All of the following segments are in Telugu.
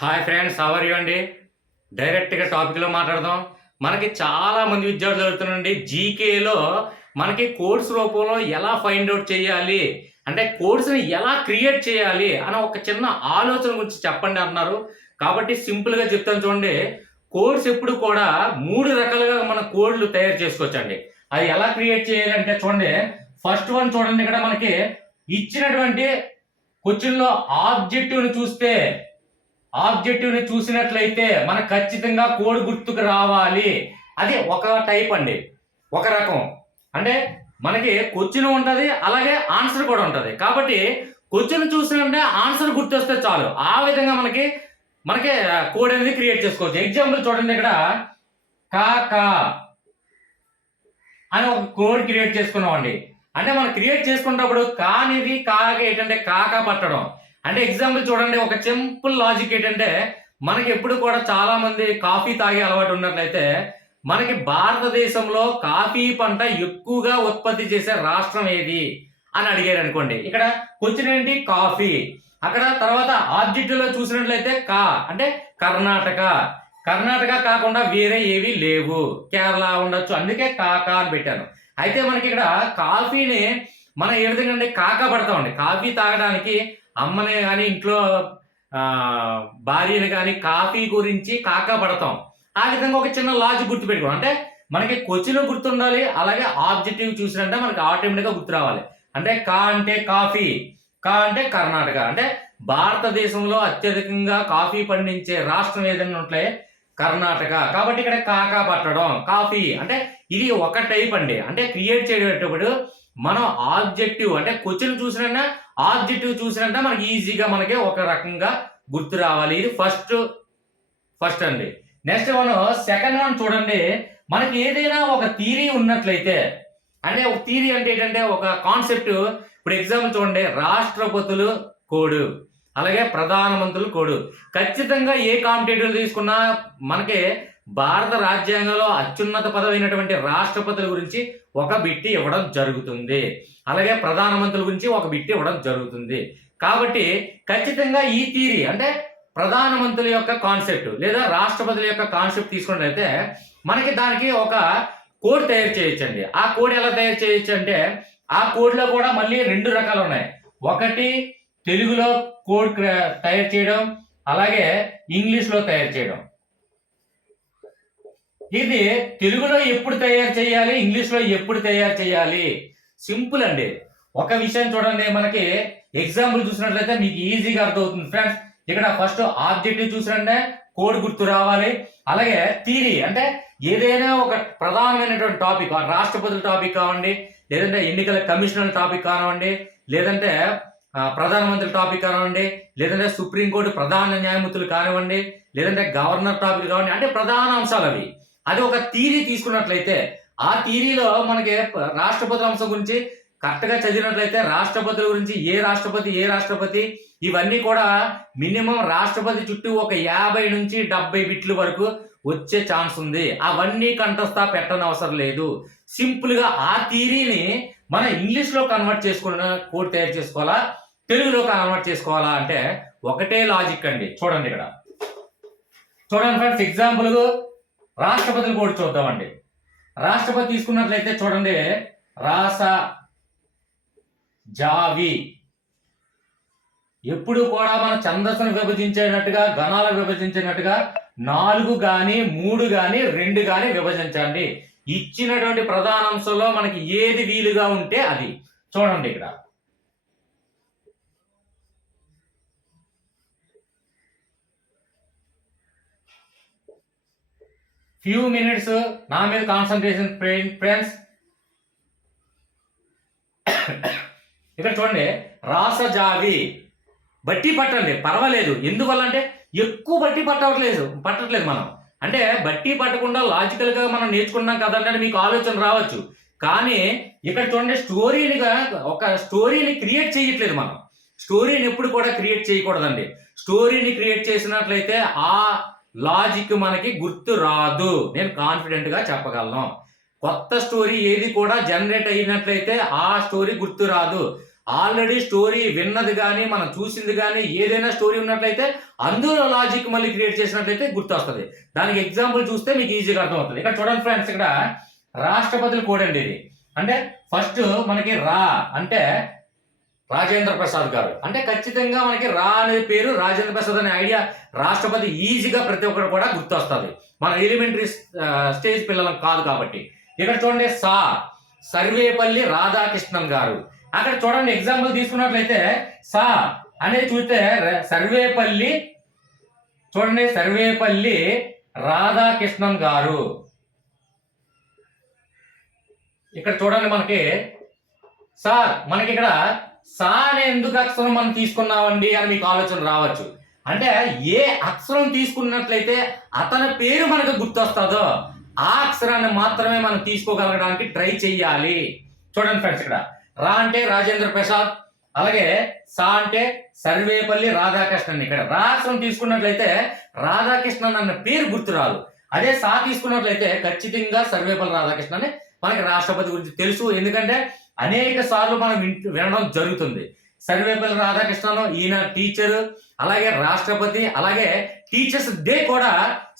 Hi friends, how are you అండి? డైరెక్ట్గా టాపిక్లో మాట్లాడదాం. మనకి చాలా మంది విద్యార్థులు అడుగుతున్నారండి, జీకేలో మనకి కోడ్స్ రూపంలో ఎలా ఫైండ్ అవుట్ చేయాలి, అంటే కోడ్స్ని ఎలా క్రియేట్ చేయాలి అని ఒక చిన్న ఆలోచన గురించి చెప్పండి అంటున్నారు. కాబట్టి సింపుల్గా చెప్తాను చూడండి. కోడ్స్ ఎప్పుడు కూడా మూడు రకాలుగా మన కోడ్లు తయారు చేసుకోవచ్చండి. అది ఎలా క్రియేట్ చేయాలంటే చూడండి, ఫస్ట్ వన్ చూడండి. ఇక్కడ మనకి ఇచ్చినటువంటి క్వశ్చన్లో ఆబ్జెక్టివ్ ని చూసినట్లయితే మనకు ఖచ్చితంగా కోడ్ గుర్తుకు రావాలి. అది ఒక టైప్ అండి, ఒక రకం. అంటే మనకి క్వశ్చన్ ఉంటుంది, అలాగే ఆన్సర్ కూడా ఉంటుంది. కాబట్టి క్వశ్చన్ చూసినంటే ఆన్సర్ గుర్తొస్తే చాలు, ఆ విధంగా మనకి మనకి కోడ్ అనేది క్రియేట్ చేసుకోవచ్చు. ఎగ్జాంపుల్ చూడండి, ఇక్కడ కాకా అని ఒక కోడ్ క్రియేట్ చేసుకున్నామండి. అంటే మనం క్రియేట్ చేసుకున్నప్పుడు కానిది కాగా ఏంటంటే కాకా పట్టడం. అంటే ఎగ్జాంపుల్ చూడండి, ఒక సింపుల్ లాజిక్ ఏంటంటే మనకి ఎప్పుడు కూడా చాలా మంది కాఫీ తాగే అలవాటు ఉన్నట్లయితే మనకి భారతదేశంలో కాఫీ పంట ఎక్కువగా ఉత్పత్తి చేసే రాష్ట్రం ఏది అని అడిగారు అనుకోండి. ఇక్కడ క్వశ్చన్ ఏంటి? కాఫీ. అక్కడ తర్వాత ఆబ్జెక్టివ్ లో చూసినట్లయితే కా అంటే కర్ణాటక. కర్ణాటక కాకుండా వేరే ఏవి లేవు, కేరళ ఉండొచ్చు, అందుకే కాకా అని పెట్టాను. అయితే మనకి ఇక్కడ కాఫీని మనం ఏ విధంగా అంటే కాకా పడతామండి. కాఫీ తాగడానికి అమ్మని కానీ ఇంట్లో భార్యని కానీ కాఫీ గురించి కాకా పడతాం. ఆ విధంగా ఒక చిన్న లాజిక్ గుర్తుపెట్టుకోండి. అంటే మనకి క్వశ్చన్ గుర్తుండాలి, అలాగే ఆబ్జెక్టివ్ చూసినంటే మనకి ఆటోమేటిక్గా గుర్తు రావాలి. అంటే కా అంటే కాఫీ, కా అంటే కర్ణాటక. అంటే భారతదేశంలో అత్యధికంగా కాఫీ పండించే రాష్ట్రం ఏదైనా ఉంటే కర్ణాటక. కాబట్టి ఇక్కడ కాకా పట్టడం, కాఫీ అంటే ఇది ఒక టైప్ అండి. అంటే క్రియేట్ చేసేటప్పుడు మనం ఆబ్జెక్టివ్ అంటే క్వశ్చన్ చూసినా ఆబ్జెక్టివ్ చూసినంటే మనకి ఈజీగా మనకి ఒక రకంగా గుర్తు రావాలి. ఇది ఫస్ట్ అండి. నెక్స్ట్ మనం సెకండ్ వన్ చూడండి. మనకి ఏదైనా ఒక థియరీ ఉన్నట్లయితే, అంటే ఒక థియరీ అంటే ఏంటంటే ఒక కాన్సెప్ట్. ఇప్పుడు ఎగ్జాంపుల్ చూడండి, రాష్ట్రపతులు కోడ్, అలాగే ప్రధానమంత్రులు కోడ్. ఖచ్చితంగా ఏ కాంపిటేటివ్ తీసుకున్నా మనకి భారత రాజ్యాంగంలో అత్యున్నత పదవైనటువంటి రాష్ట్రపతుల గురించి ఒక బిట్టి ఇవ్వడం జరుగుతుంది, అలాగే ప్రధానమంత్రుల గురించి ఒక బిట్టి ఇవ్వడం జరుగుతుంది. కాబట్టి ఖచ్చితంగా ఈ థియరీ అంటే ప్రధానమంత్రుల యొక్క కాన్సెప్ట్ లేదా రాష్ట్రపతుల యొక్క కాన్సెప్ట్ తీసుకున్నట్లయితే మనకి దానికి ఒక కోడ్ తయారు చేయొచ్చండి. ఆ కోడ్ ఎలా తయారు చేయొచ్చు అంటే ఆ కోడ్లో కూడా మళ్ళీ రెండు రకాలు ఉన్నాయి. ఒకటి తెలుగులో కోడ్ తయారు చేయడం, అలాగే ఇంగ్లీష్లో తయారు చేయడం. ఇది తెలుగులో ఎప్పుడు తయారు చేయాలి, ఇంగ్లీష్లో ఎప్పుడు తయారు చేయాలి? సింపుల్ అండి. ఒక విషయం చూడండి, మనకి ఎగ్జాంపుల్ చూసినట్లయితే మీకు ఈజీగా అర్థమవుతుంది ఫ్రెండ్స్. ఇక్కడ ఫస్ట్ ఆబ్జెక్టివ్ చూసినట్టే కోడ్ గుర్తు రావాలి, అలాగే థియరీ అంటే ఏదైనా ఒక ప్రధానమైనటువంటి టాపిక్, రాష్ట్రపతుల టాపిక్ కావండి, లేదంటే ఎన్నికల కమిషనర్ టాపిక్ కానివ్వండి, లేదంటే ప్రధానమంత్రి టాపిక్ కానివ్వండి, లేదంటే సుప్రీంకోర్టు ప్రధాన న్యాయమూర్తులు కానివ్వండి, లేదంటే గవర్నర్ టాపిక్ కానివ్వండి, అంటే ప్రధాన అంశాలు అవి. అది ఒక థియరీ తీసుకున్నట్లయితే ఆ థియరీలో మనకి రాష్ట్రపతుల అంశం గురించి కరెక్ట్గా చదివినట్లయితే రాష్ట్రపతుల గురించి ఏ రాష్ట్రపతి ఇవన్నీ కూడా మినిమం రాష్ట్రపతి చుట్టూ ఒక 50 నుంచి 70 బిట్లు వరకు వచ్చే ఛాన్స్ ఉంది. అవన్నీ కంఠస్థ పెట్టనవసరం లేదు. సింపుల్గా ఆ థియరీని మనం ఇంగ్లీష్లో కన్వర్ట్ చేసుకున్న కోడ్ తయారు చేసుకోవాలా, తెలుగులో కన్వర్ట్ చేసుకోవాలా అంటే ఒకటే లాజిక్ అండి. చూడండి ఇక్కడ చూడండి ఫ్రెండ్స్, ఎగ్జాంపుల్ రాష్ట్రపతుల కోడ్ చూద్దామండి. రాష్ట్రపతి తీసుకున్నట్లయితే చూడండి, రాస జావి. ఎప్పుడు కూడా మన ఛందస్సును విభజించేటట్టుగా, గణాలను విభజించేటట్టుగా 4 కానీ 3 కానీ 2 కానీ విభజించండి. ఇచ్చినటువంటి ప్రధానాంశంలో మనకి ఏది వీలుగా ఉంటే అది. చూడండి ఇక్కడ ఫ్యూ మినిట్స్ నా మీద కాన్సన్ట్రేషన్ ఫ్రెండ్స్. ఇక్కడ చూడండి, రాసజావి బట్టి పట్టండి, పర్వాలేదు. ఎందువల్ల అంటే ఎక్కువ బట్టి పట్టట్లేదు మనం. అంటే బట్టి పట్టకుండా లాజికల్గా మనం నేర్చుకున్నాం కదంటే మీకు ఆలోచన రావచ్చు. కానీ ఇక్కడ చూడండి, ఒక స్టోరీని క్రియేట్ చేయట్లేదు మనం. స్టోరీని ఎప్పుడు కూడా క్రియేట్ చేయకూడదండి. స్టోరీని క్రియేట్ చేసినట్లయితే ఆ లాజిక్ మనకి గుర్తు రాదు, నేను కాన్ఫిడెంట్గా చెప్పగలను. కొత్త స్టోరీ ఏది కూడా జనరేట్ అయినట్లయితే ఆ స్టోరీ గుర్తు రాదు. ఆల్రెడీ స్టోరీ విన్నది కానీ మనం చూసింది కానీ ఏదైనా స్టోరీ ఉన్నట్లయితే అందులో లాజిక్ మళ్ళీ క్రియేట్ చేసినట్లయితే గుర్తొస్తుంది. దానికి ఎగ్జాంపుల్ చూస్తే మీకు ఈజీగా అర్థమవుతుంది. ఇక్కడ చూడండి ఫ్రెండ్స్, ఇక్కడ రాష్ట్రపతుల కోడ్ అండి ఇది. అంటే ఫస్ట్ మనకి రా అంటే రాజేంద్ర ప్రసాద్ గారు, అంటే ఖచ్చితంగా మనకి రా అనే పేరు రాజేంద్ర ప్రసాద్ అనే ఐడియా రాష్ట్రపతి ఈజీగా ప్రతి ఒక్కరు కూడా గుర్తొస్తుంది, మన ఎలిమెంటరీ స్టేజ్ పిల్లలకు కాదు కాబట్టి. ఇక్కడ చూడండి సా సర్వేపల్లి రాధాకృష్ణన్ గారు. అక్కడ చూడండి ఎగ్జాంపుల్ తీసుకున్నట్లయితే సా అనేది చూస్తే సర్వేపల్లి, చూడండి సర్వేపల్లి రాధాకృష్ణన్ గారు. ఇక్కడ చూడండి మనకి సార్ మనకి ఇక్కడ సా అనే ఎందుకు అక్షరం మనం తీసుకున్నామండి అని మీకు ఆలోచన రావచ్చు. అంటే ఏ అక్షరం తీసుకున్నట్లయితే అతని పేరు మనకు గుర్తొస్తుందో ఆ అక్షరాన్ని మాత్రమే మనం తీసుకోగలగడానికి ట్రై చెయ్యాలి. చూడండి ఫ్రెండ్స్, ఇక్కడ రా అంటే రాజేంద్ర ప్రసాద్, అలాగే సా అంటే సర్వేపల్లి రాధాకృష్ణన్. ఇక్కడ రా అక్షరం తీసుకున్నట్లయితే రాధాకృష్ణన్ అన్న పేరు గుర్తురాదు. అదే సా తీసుకున్నట్లయితే ఖచ్చితంగా సర్వేపల్లి రాధాకృష్ణన్ మనకి రాష్ట్రపతి గురించి తెలుసు, ఎందుకంటే అనేక సార్లు మనం వినడం జరుగుతుంది. సర్వేపల్లి రాధాకృష్ణన్ ఈయన టీచర్, అలాగే రాష్ట్రపతి, అలాగే టీచర్స్ డే కూడా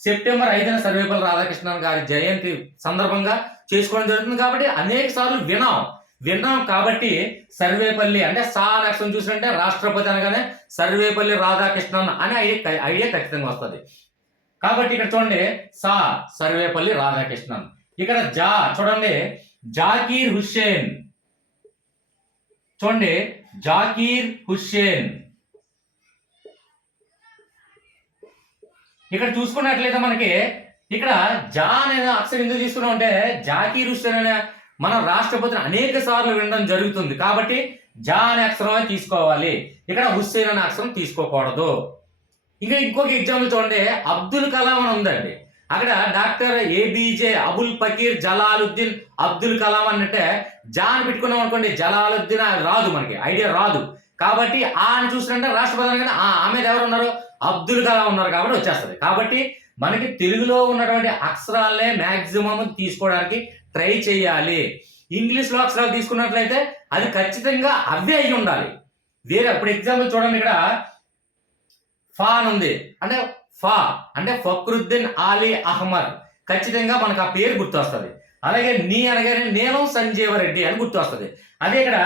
సెప్టెంబర్ 5న సర్వేపల్లి రాధాకృష్ణన్ గారి జయంతి సందర్భంగా చేసుకోవడం జరుగుతుంది. కాబట్టి అనేక సార్లు విన్నాం కాబట్టి సర్వేపల్లి అంటే సా అనే అక్షరం చూసినట్టే రాష్ట్రపతి అనగానే సర్వేపల్లి రాధాకృష్ణన్ అనే ఐడియా ఖచ్చితంగా వస్తుంది. కాబట్టి ఇక్కడ చూడండి సా సర్వేపల్లి రాధాకృష్ణన్. ఇక్కడ జా చూడండి జాకీర్ హుస్సేన్, చూడండి జాకీర్ హుస్సేన్. ఇక్కడ చూసుకున్నట్లయితే మనకి ఇక్కడ జా అనే అక్షరం ఎందుకు తీసుకున్నాం అంటే జాకీర్ హుస్సేన్ అనే మనం రాష్ట్రపతిని అనేక సార్లు వినడం జరుగుతుంది కాబట్టి జా అనే అక్షరమే తీసుకోవాలి, ఇక్కడ హుస్సేన్ అనే అక్షరం తీసుకోకూడదు. ఇంకా ఇంకొక ఎగ్జాంపుల్ చూడండి, అబ్దుల్ కలాం అని ఉందండి. అక్కడ డాక్టర్ ఏబీజే అబుల్ ఫకీర్ జలాలుద్దీన్ అబ్దుల్ కలాం అంటే జా అని పెట్టుకున్నాం అనుకోండి, జలాలుద్దీన్ రాదు, మనకి ఐడియా రాదు. కాబట్టి ఆ అని చూసినట్టే రాష్ట్రపతి అనగానే ఆమె ఎవరు ఉన్నారు, అబ్దుల్ కలాం ఉన్నారు కాబట్టి వచ్చేస్తుంది. కాబట్టి మనకి తెలుగులో ఉన్నటువంటి అక్షరాలనే మ్యాక్సిమం తీసుకోవడానికి ట్రై చేయాలి. ఇంగ్లీష్లో అక్షరాలు తీసుకున్నట్లయితే అది ఖచ్చితంగా అవే అయి ఉండాలి. వేరే ఇప్పుడు ఎగ్జాంపుల్ చూడండి, ఇక్కడ ఫా అని ఉంది అంటే ఫా అంటే ఫక్రుద్దీన్ ఆలీ అహ్మద్, ఖచ్చితంగా మనకు ఆ పేరు గుర్తొస్తుంది. అలాగే నీ అనగానే నీలం సంజీవరెడ్డి అని గుర్తొస్తుంది. అదే ఇక్కడ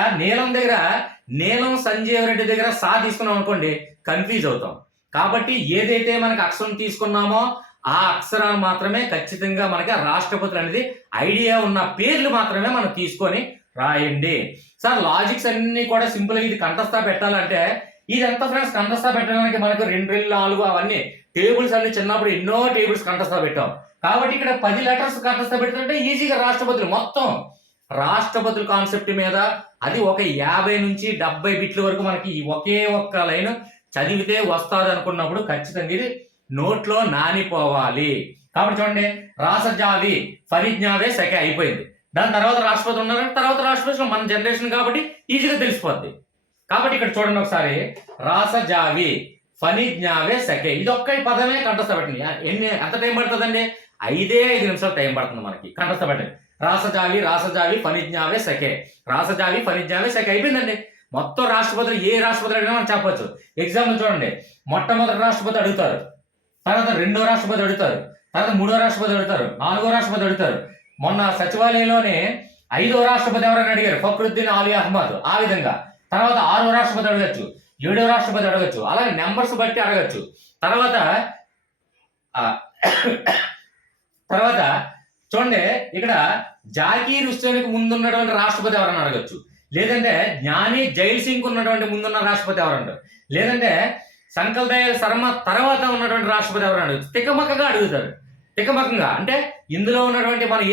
నీలం సంజీవరెడ్డి దగ్గర సా తీసుకున్నాం అనుకోండి కన్ఫ్యూజ్ అవుతాం. కాబట్టి ఏదైతే మనకు అక్షరం తీసుకున్నామో ఆ అక్షరాలు మాత్రమే ఖచ్చితంగా మనకి రాష్ట్రపతులు అనేది ఐడియా ఉన్న పేర్లు మాత్రమే మనం తీసుకొని రాయండి. సార్ లాజిక్స్ అన్ని కూడా సింపుల్ గా ఇది కంఠస్థ పెట్టాలంటే ఇదంతా ఫ్రెండ్స్ కంఠస్థ పెట్టడానికి మనకు 2, 4 అవన్నీ టేబుల్స్ అన్ని చిన్నప్పుడు ఎన్నో టేబుల్స్ కంఠస్థ పెట్టాం. కాబట్టి ఇక్కడ 10 లెటర్స్ కంఠస్థ పెడుతుంటే ఈజీగా రాష్ట్రపతులు మొత్తం రాష్ట్రపతుల కాన్సెప్ట్ మీద అది ఒక 50 నుంచి 70 బిట్ల వరకు మనకి ఒకే ఒక్క లైన్ చదివితే వస్తుంది అనుకున్నప్పుడు ఖచ్చితంగా ఇది నోట్లో నానిపోవాలి. కాబట్టి చూడండి రాసజావి ఫరిజ్ఞావే సఖే అయిపోయింది. దాని తర్వాత రాష్ట్రపతి ఉన్నారంటే తర్వాత రాష్ట్రపతి మన జనరేషన్ కాబట్టి ఈజీగా తెలిసిపోద్ది. కాబట్టి ఇక్కడ చూడండి ఒకసారి రాసజావి ఫనిజ్ఞావే సఖే ఇది ఒక్క పదమే కంఠస్థ పెట్టండి. ఎంత టైం పడుతుందండి, 5 నిమిషాలు టైం పడుతుంది మనకి కంఠస్థ పెట్టండి. రాసజావి ఫనిజ్ఞావే సఖే, రాసజావి ఫనిజ్ఞావే సఖే అయిపోయిందండి. మొత్తం రాష్ట్రపతులు ఏ రాష్ట్రపతి అడిగినా మనం చెప్పొచ్చు. ఎగ్జాంపుల్ చూడండి, మొట్టమొదటి రాష్ట్రపతి అడుగుతారు, తర్వాత 2వ రాష్ట్రపతి అడుగుతారు, తర్వాత 3వ రాష్ట్రపతి అడుగుతారు, 4వ రాష్ట్రపతి అడుగుతారు. మొన్న సచివాలయంలోనే 5వ రాష్ట్రపతి ఎవరైనా అడిగారు, ఫక్రుద్దీన్ ఆలీ అహ్మద్. ఆ విధంగా తర్వాత 6వ రాష్ట్రపతి అడగచ్చు, 7వ రాష్ట్రపతి అడగచ్చు, అలాగే నెంబర్స్ బట్టి అడగచ్చు. తర్వాత చూడండి ఇక్కడ జాకీర్ హుస్సేన్కి ముందున్నటువంటి రాష్ట్రపతి ఎవరైనా అడగచ్చు, లేదంటే జ్ఞాని జైల్ సింగ్ ఉన్నటువంటి ముందున్న రాష్ట్రపతి ఎవరంటారు, లేదంటే సంకల్ దయాల్ శర్మ తర్వాత ఉన్నటువంటి రాష్ట్రపతి ఎవరైనా అడగచ్చు. తికమకగా అడుగుతారు. తికమకంగా అంటే ఇందులో ఉన్నటువంటి మనం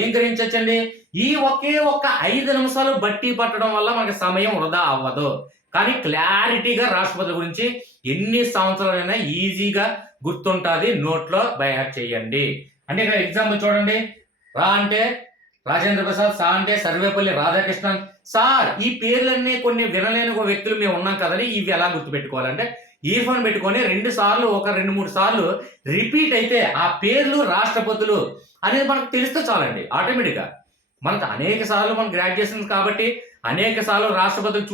ఏం గ్రహించవచ్చండి, ఈ ఒకే ఒక్క 5 నిమిషాలు బట్టి పట్టడం వల్ల మనకి సమయం వృధా అవ్వదు. కానీ క్లారిటీగా రాష్ట్రపతి గురించి ఎన్ని సంవత్సరాలైనా ఈజీగా గుర్తుంటుంది, నోట్లో బైహార్ట్ చేయండి. అంటే ఇక్కడ ఎగ్జాంపుల్ చూడండి, రా అంటే రాజేంద్ర ప్రసాద్, సా అంటే సర్వేపల్లి రాధాకృష్ణన్. సార్ ఈ పేర్లన్నీ కొన్ని వినలేని వ్యక్తులు మేము ఉన్నాం కదని ఇవి ఎలా గుర్తుపెట్టుకోవాలంటే ఇయర్ ఫోన్ పెట్టుకొని 2 సార్లు ఒక 2-3 సార్లు రిపీట్ అయితే ఆ పేర్లు రాష్ట్రపతులు అనేది మనకు తెలిస్తే చాలండి. ఆటోమేటిక్గా మనకు అనేక సార్లు మన గ్రాడ్యుయేషన్ కాబట్టి అనేక సార్లు రాష్ట్రపతులు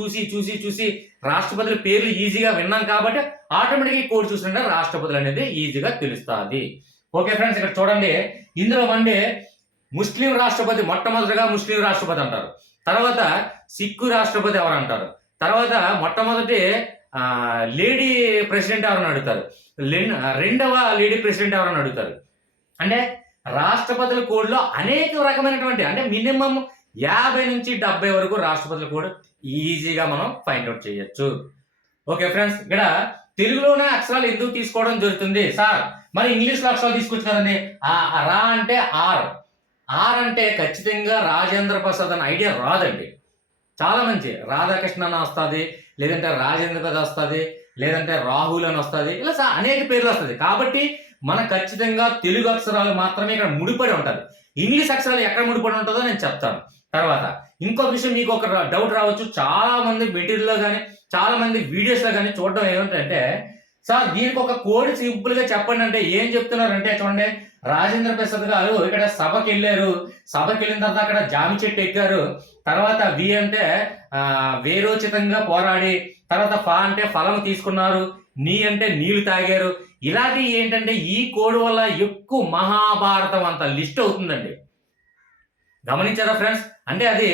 చూసి రాష్ట్రపతుల పేర్లు ఈజీగా విన్నాం కాబట్టి ఆటోమేటిక్గా ఈ కోడ్ చూసినట్టే రాష్ట్రపతులు అనేది ఈజీగా తెలుస్తుంది. ఓకే ఫ్రెండ్స్, ఇక్కడ చూడండి, ఇందులో మంది ముస్లిం రాష్ట్రపతి, మొట్టమొదటిగా ముస్లిం రాష్ట్రపతి అంటారు. తర్వాత సిక్కు రాష్ట్రపతి ఎవరు అంటారు. తర్వాత మొట్టమొదటి లేడీ ప్రెసిడెంట్ ఎవరని అడుగుతారు. రెండవ లేడీ ప్రెసిడెంట్ ఎవరని అడుగుతారు. అంటే రాష్ట్రపతుల కోడ్లో అనేక రకమైనటువంటి, అంటే మినిమం 50 నుంచి 70 వరకు రాష్ట్రపతుల కోడ్ ఈజీగా మనం ఫైండ్ అవుట్ చేయొచ్చు. ఓకే ఫ్రెండ్స్, ఇక్కడ తెలుగులోనే అక్షరాలు ఎందుకు తీసుకోవడం జరుగుతుంది సార్, మరి ఇంగ్లీష్లో అక్షరాలు తీసుకొచ్చు కదండి. రా అంటే ఆర్ అంటే ఖచ్చితంగా రాజేంద్ర ప్రసాద్ అనే ఐడియా రాదండి. చాలా మంచి రాధాకృష్ణ అని వస్తుంది, లేదంటే రాజేంద్ర ప్రసాద్ వస్తుంది, లేదంటే రాహుల్ అని వస్తుంది, ఇలా అనేక పేర్లు వస్తుంది. కాబట్టి మనం ఖచ్చితంగా తెలుగు అక్షరాలు మాత్రమే ఇక్కడ ముడిపడి ఉంటుంది. ఇంగ్లీష్ అక్షరాలు ఎక్కడ ముడిపడి ఉంటుందో నేను చెప్తాను తర్వాత. ఇంకో విషయం, మీకు ఒక డౌట్ రావచ్చు, చాలా మంది మెటీరియల్లో కానీ చాలా మంది వీడియోస్లో కానీ చూడడం ఏమిటంటే, సార్ దీనికి ఒక కోడ్ సింపుల్ గా చెప్పండి అంటే ఏం చెప్తున్నారంటే, చూడండి, రాజేంద్ర ప్రసాద్ గారు ఇక్కడ సభకి వెళ్ళారు, సభకి వెళ్ళిన తర్వాత అక్కడ జామి చెట్టు ఎక్కారు, తర్వాత వి అంటే వేరోచితంగా పోరాడి, తర్వాత ఫ అంటే ఫలం తీసుకున్నారు, నీ అంటే నీళ్లు తాగారు. ఇలాంటి ఏంటంటే ఈ కోడ్ వల్ల ఎక్కువ మహాభారతం అంత లిస్ట్ అవుతుందండి. గమనించారా ఫ్రెండ్స్? అంటే అది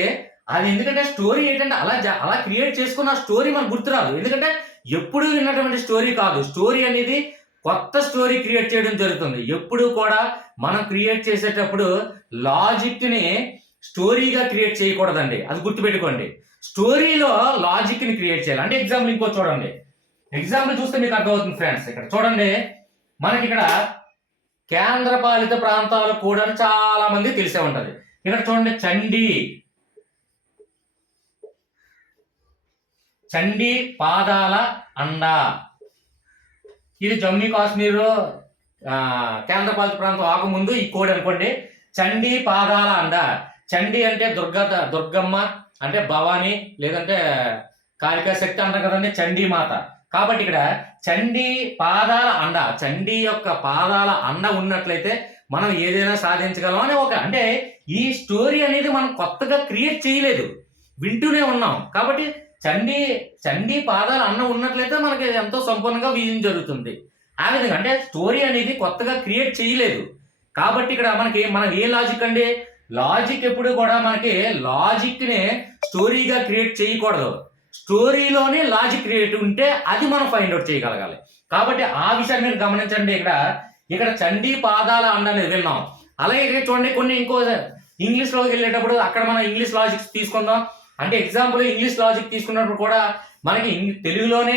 ఎందుకంటే స్టోరీ ఏంటంటే అలా క్రియేట్ చేసుకున్న స్టోరీ మనకు గుర్తురాదు. ఎందుకంటే ఎప్పుడు విన్నటువంటి స్టోరీ కాదు, స్టోరీ అనేది కొత్త స్టోరీ క్రియేట్ చేయడం జరుగుతుంది. ఎప్పుడు కూడా మనం క్రియేట్ చేసేటప్పుడు లాజిక్ ని స్టోరీగా క్రియేట్ చేయకూడదండి, అది గుర్తుపెట్టుకోండి. స్టోరీలో లాజిక్ ని క్రియేట్ చేయాలి. అంటే ఎగ్జాంపుల్ ఇంకో చూడండి, ఎగ్జాంపుల్ చూస్తే మీకు అర్థమవుతుంది ఫ్రెండ్స్. ఇక్కడ చూడండి, మనకి ఇక్కడ కేంద్ర పాలిత ప్రాంతాలు కూడా చాలా మంది తెలిసే ఉంటది. ఇక్కడ చూడండి, చండీ పాదాల అండ, ఇది జమ్మూ కాశ్మీర్ కేంద్రపాలిత ప్రాంతం ఆగముందు ఈ కోడ్ అనుకోండి. చండీ పాదాల అండ, చండీ అంటే దుర్గమ్మ అంటే భవానీ, లేదంటే కాళికా శక్తి అంటారు కదండి, చండీ మాత. కాబట్టి ఇక్కడ చండీ పాదాల అండ, చండీ యొక్క పాదాల అండ ఉన్నట్లయితే మనం ఏదైనా సాధించగలం అని అంటే ఈ స్టోరీ అనేది మనం కొత్తగా క్రియేట్ చేయలేదు, వింటూనే ఉన్నాం. కాబట్టి చండీ పాదాల అన్నం ఉన్నట్లయితే మనకి ఎంతో సంపూర్ణంగా విజయం జరుగుతుంది. ఆ విధంగా అంటే స్టోరీ అనేది కొత్తగా క్రియేట్ చేయలేదు. కాబట్టి ఇక్కడ మనం ఏ లాజిక్ అండి, లాజిక్ ఎప్పుడు కూడా మనకి లాజిక్ ని స్టోరీగా క్రియేట్ చేయకూడదు, స్టోరీలోనే లాజిక్ క్రియేట్ ఉంటే అది మనం ఫైండ్ అవుట్ చేయగలగాలి. కాబట్టి ఆ విషయాన్ని మీరు గమనించండి. ఇక్కడ చండీ పాదాల అండ అనేది విన్నాం. అలాగే ఇక్కడ చూడండి, కొన్ని ఇంకో ఇంగ్లీష్ లోకి వెళ్ళేటప్పుడు అక్కడ మనం ఇంగ్లీష్ లాజిక్స్ తీసుకుందాం. అంటే ఎగ్జాంపుల్ ఇంగ్లీష్ లాజిక్ తీసుకున్నప్పుడు కూడా మనకి తెలుగులోనే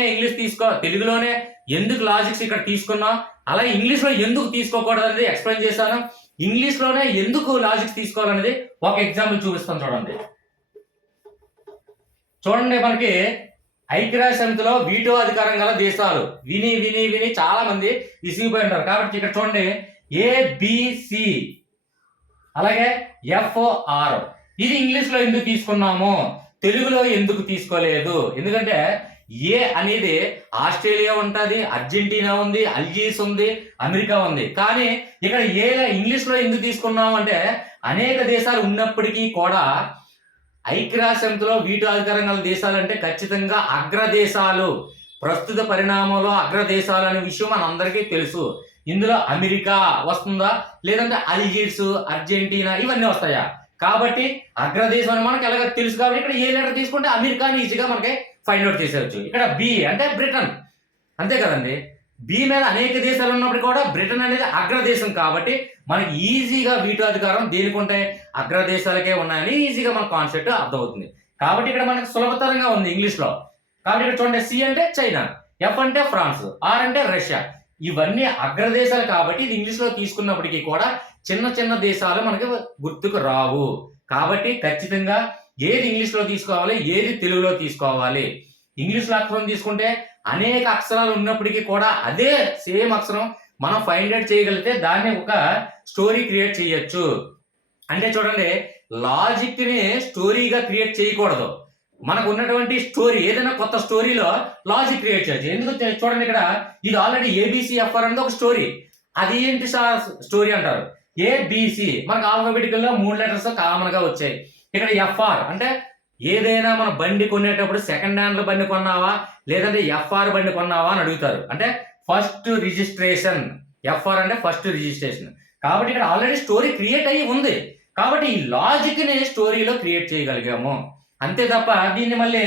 తెలుగులోనే ఎందుకు లాజిక్స్ ఇక్కడ తీసుకున్నాం, అలాగే ఇంగ్లీష్ లో ఎందుకు తీసుకోకూడదు అనేది ఎక్స్ప్లెయిన్ చేశాను. ఇంగ్లీష్ లోనే ఎందుకు లాజిక్స్ తీసుకోవాలనేది ఒక ఎగ్జాంపుల్ చూపిస్తాను. చూడండి, మనకి ఐక్యరాజ్య సమితిలో వీటో అధికారం గల దేశాలు విని చాలా మంది విసిగిపోయి ఉంటారు. కాబట్టి ఇక్కడ చూడండి, ఏబిసి అలాగే FOR, ఇది ఇంగ్లీష్ లో ఎందుకు తీసుకున్నాము, తెలుగులో ఎందుకు తీసుకోలేదు? ఎందుకంటే ఏ అనేది ఆస్ట్రేలియా ఉంటుంది, అర్జెంటీనా ఉంది, అల్జీర్స్ ఉంది, అమెరికా ఉంది. కానీ ఇక్కడ ఇంగ్లీష్ లో ఎందుకు తీసుకున్నాము అంటే అనేక దేశాలు ఉన్నప్పటికీ కూడా ఐక్యరాజ్య సమితిలో వీటో అధికారం గల దేశాలు అంటే ఖచ్చితంగా అగ్రదేశాలు, ప్రస్తుత పరిణామంలో అగ్రదేశాలు అనే విషయం మనందరికీ తెలుసు. ఇందులో అమెరికా వస్తుందా, లేదంటే అల్జీర్స్, అర్జెంటీనా ఇవన్నీ వస్తాయా? కాబట్టి అగ్రదేశం అని మనకి ఎలాగ తెలుసు. కాబట్టి ఇక్కడ ఏ లెటర్ తీసుకుంటే అమెరికాని ఈజీగా మనకి ఫైండ్ అవుట్ చేసేవచ్చు. ఇక్కడ బి అంటే బ్రిటన్, అంతే కదండి. బి మీద అనేక దేశాలు ఉన్నప్పుడు కూడా బ్రిటన్ అనేది అగ్రదేశం. కాబట్టి మనకి ఈజీగా వీటో అధికారం దేనికి ఉంటాయి, అగ్రదేశాలకే ఉన్నాయని ఈజీగా మన కాన్సెప్ట్ అర్థమవుతుంది. కాబట్టి ఇక్కడ మనకి సులభతరంగా ఉంది ఇంగ్లీష్ లో. కాబట్టి ఇక్కడ చూడండి, సి అంటే చైనా, F అంటే ఫ్రాన్స్, R అంటే రష్యా, ఇవన్నీ అగ్రదేశాలు. కాబట్టి ఇది ఇంగ్లీష్ లో తీసుకున్నప్పటికీ కూడా చిన్న దేశాలు మనకి గుర్తుకు రావు. కాబట్టి ఖచ్చితంగా ఏది ఇంగ్లీష్ లో తీసుకోవాలి, ఏది తెలుగులో తీసుకోవాలి. ఇంగ్లీష్ లో అక్షరం తీసుకుంటే అనేక అక్షరాలు ఉన్నప్పటికీ కూడా అదే సేమ్ అక్షరం మనం ఫైండ్ అవుట్ చేయగలిగితే దాన్ని ఒక స్టోరీ క్రియేట్ చేయొచ్చు. అంటే చూడండి, లాజిక్ ని స్టోరీగా క్రియేట్ చేయకూడదు. మనకు ఉన్నటువంటి స్టోరీ ఏదైనా కొత్త స్టోరీలో లాజిక్ క్రియేట్ చేయొచ్చు. ఎందుకు చూడండి, ఇక్కడ ఇది ఆల్రెడీ ABCFR అనేది ఒక స్టోరీ. అది ఏంటి స్టోరీ అంటారు, ABC మనకు ఆల్ఫాబెటికల్ లో 3 లెటర్స్ కామన్ గా వచ్చాయి. ఇక్కడ FR అంటే ఏదైనా మన బండి కొనేటప్పుడు సెకండ్ హ్యాండ్ బండి కొన్నావా లేదంటే ఎఫ్ఆర్ బండి కొన్నావా అని అడుగుతారు. అంటే ఫస్ట్ రిజిస్ట్రేషన్. ఎఫ్ఆర్ అంటే ఫస్ట్ రిజిస్ట్రేషన్. కాబట్టి ఇక్కడ ఆల్రెడీ స్టోరీ క్రియేట్ అయ్యి ఉంది. కాబట్టి ఈ లాజిక్ని స్టోరీలో క్రియేట్ చేయగలిగాము. అంతే తప్ప దీన్ని మళ్ళీ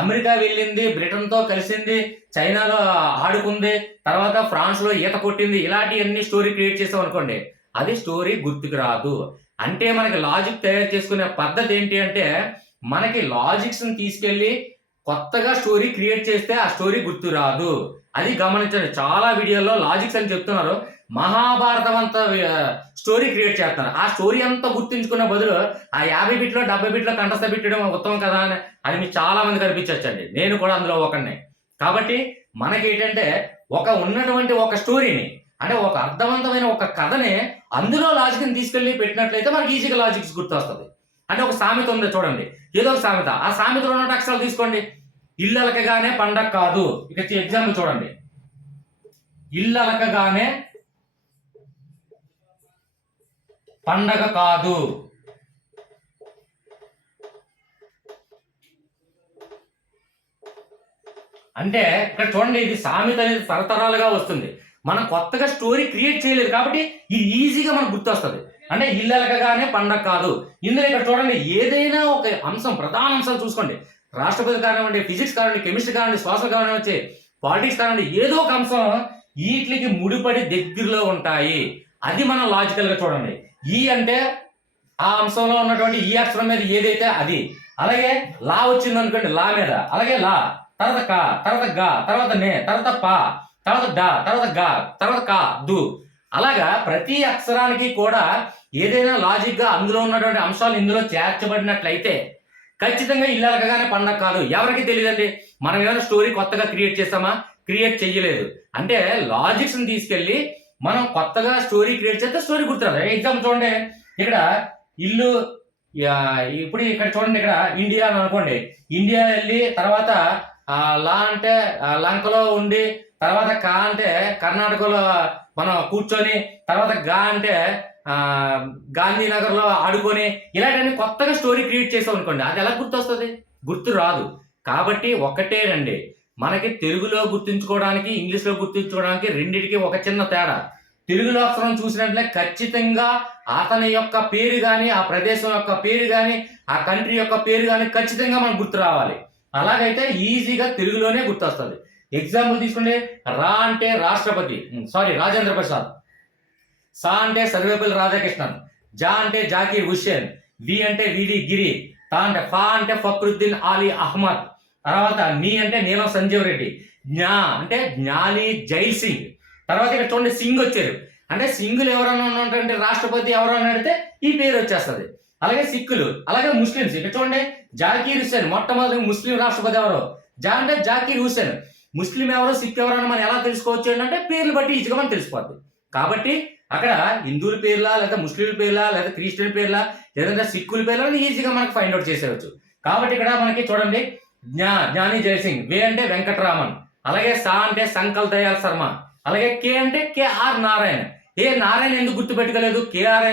అమెరికా వెళ్ళింది, బ్రిటన్తో కలిసింది, చైనాలో ఆడుకుంది, తర్వాత ఫ్రాన్స్లో ఈత కొట్టింది, ఇలాంటివన్నీ స్టోరీ క్రియేట్ చేసాం అనుకోండి, అది స్టోరీ గుర్తుకు రాదు. అంటే మనకి లాజిక్ తయారు చేసుకునే పద్ధతి ఏంటి అంటే, మనకి లాజిక్స్ని తీసుకెళ్ళి కొత్తగా స్టోరీ క్రియేట్ చేస్తే ఆ స్టోరీ గుర్తు రాదు. అది గమనించండి. చాలా వీడియోల్లో లాజిక్స్ అని చెప్తున్నారు, మహాభారతం అంతా స్టోరీ క్రియేట్ చేస్తున్నారు. ఆ స్టోరీ అంతా గుర్తుంచుకున్న బదులు ఆ 50 బిట్లో 70 బిట్లో కంఠస్థ పెట్టడం ఉత్తమం కదా అని అది మీకు చాలా మంది కనిపించచ్చండి. నేను కూడా అందులో ఒకడిని. కాబట్టి మనకి ఏంటంటే ఉన్నటువంటి ఒక స్టోరీని, అంటే ఒక అర్థవంతమైన ఒక కథని అందులో లాజిక్ని తీసుకెళ్ళి పెట్టినట్లయితే మనకి ఈజీగా లాజిక్స్ గుర్తొస్తుంది. అంటే ఒక సామెత ఉంది చూడండి, ఏదో ఒక సామెత, ఆ సామెతలో ఉన్న అక్షరాలు తీసుకోండి. ఇల్లు అలకగానే పండగ కాదు. ఇక ఎగ్జాంపుల్ చూడండి, ఇల్లు అలకగానే పండగ కాదు. అంటే ఇక్కడ చూడండి, ఇది సామెత అనేది తరతరాలుగా వస్తుంది. మనం కొత్తగా స్టోరీ క్రియేట్ చేయలేదు కాబట్టి ఇది ఈజీగా మనకు గుర్తొస్తుంది. అంటే ఇల్లు అలకగానే పండగ కాదు. ఇందులో ఇక్కడ చూడండి, ఏదైనా ఒక అంశం, ప్రధాన అంశాలు చూసుకోండి. రాష్ట్రపతి కానివ్వండి, ఫిజిక్స్ కానివ్వండి, కెమిస్ట్రీ కానివ్వండి, సోషల్ కానివ్వండి, పాలిటిక్స్ కానివ్వండి, ఏదో ఒక అంశం వీటికి ముడిపడి దగ్గరలో ఉంటాయి. అది మనం లాజికల్గా చూడండి. ఈ అంటే ఆ అంశంలో ఉన్నటువంటి ఈ అక్షరం మీద ఏదైతే అది. అలాగే లా వచ్చింది అనుకోండి, లా మీద, అలాగే లా, తర్వాత కా, తర్వాత గా, తర్వాత నే, తర్వాత పా, తర్వాత డా, తర్వాత గా, తర్వాత కా, దు. అలాగా ప్రతి అక్షరానికి కూడా ఏదైనా లాజిక్ గా అందులో ఉన్నటువంటి అంశాలు ఇందులో చేర్చబడినట్లయితే ఖచ్చితంగా ఇల్లు అలకగానే పండగ కాదు. ఎవరికి తెలియదండి. మనం ఏమైనా స్టోరీ కొత్తగా క్రియేట్ చేస్తామా? క్రియేట్ చెయ్యలేదు. అంటే లాజిక్స్ ని తీసుకెళ్లి మనం కొత్తగా స్టోరీ క్రియేట్ చేస్తే స్టోరీ గుర్తురాదు. ఎగ్జాంపుల్ చూడండి, ఇక్కడ ఇల్లు, ఇప్పుడు ఇక్కడ చూడండి, ఇక్కడ ఇండియా అని అనుకోండి. ఇండియా వెళ్ళి తర్వాత లా అంటే లంకలో ఉండి, తర్వాత కా అంటే కర్ణాటకలో మనం కూర్చొని, తర్వాత గా అంటే గాంధీనగర్ లో ఆడుకొని, ఇలాంటివన్నీ కొత్తగా స్టోరీ క్రియేట్ చేసాం అనుకోండి, అది ఎలా గుర్తొస్తుంది? గుర్తు రాదు. కాబట్టి ఒకటేనండి, మనకి తెలుగులో గుర్తుంచుకోవడానికి, ఇంగ్లీష్లో గుర్తుంచుకోవడానికి రెండిటికి ఒక చిన్న తేడా. తెలుగులో అక్షరం చూసినట్లే ఖచ్చితంగా అతని యొక్క పేరు కానీ, ఆ ప్రదేశం యొక్క పేరు కానీ, ఆ కంట్రీ యొక్క పేరు కానీ ఖచ్చితంగా మనకు గుర్తు రావాలి. అలాగైతే ఈజీగా తెలుగులోనే గుర్తొస్తుంది. ఎగ్జాంపుల్ తీసుకుంటే, రా అంటే రాష్ట్రపతి, రాజేంద్ర ప్రసాద్. సా అంటే సర్వేపల్లి రాధాకృష్ణన్. జా అంటే జాకీర్ హుస్సేన్. వి అంటే వివి గిరి. తా అంటే ఫా అంటే ఫక్రుద్దీన్ అలీ అహ్మద్. తర్వాత నీ అంటే నీలం సంజీవ్ రెడ్డి. జ్ఞా అంటే జ్ఞాని జైల్ సింగ్. తర్వాత ఇక్కడ చూడండి, సింగ్ వచ్చారు. అంటే సింగులు ఎవరైనా ఉన్నటువంటి రాష్ట్రపతి ఎవరైనా అడిగితే ఈ పేరు వచ్చేస్తుంది. అలాగే సిక్కులు, అలాగే ముస్లింస్. ఇక్కడ చూడండి, జాకీర్ హుస్సేన్, మొట్టమొదటి ముస్లిం రాష్ట్రపతి ఎవరు? జా అంటే జాకీర్ హుస్సేన్. ముస్లిం ఎవరో, సిక్ ఎవరో మనం ఎలా తెలుసుకోవచ్చు అంటే పేర్లు బట్టి ఈజీగా మనం తెలిసిపోద్ది. కాబట్టి అక్కడ హిందువుల పేర్లా, లేదా ముస్లింల పేర్లా, లేదా క్రిస్టియన్ పేర్లా, లేదంటే సిక్కుల పేర్లా ఈజీగా మనకు ఫైండ్ అవుట్ చేసేవచ్చు. కాబట్టి ఇక్కడ మనకి చూడండి, జ్ఞాని జయసింగ్. వే అంటే వెంకటరామన్. అలాగే సా అంటే సంకల్ దయాల్ శర్మ. అలాగే కే అంటే కేఆర్ నారాయణ. నారాయణ ఎందుకు గుర్తుపెట్టుకోలేదు, కేఆర్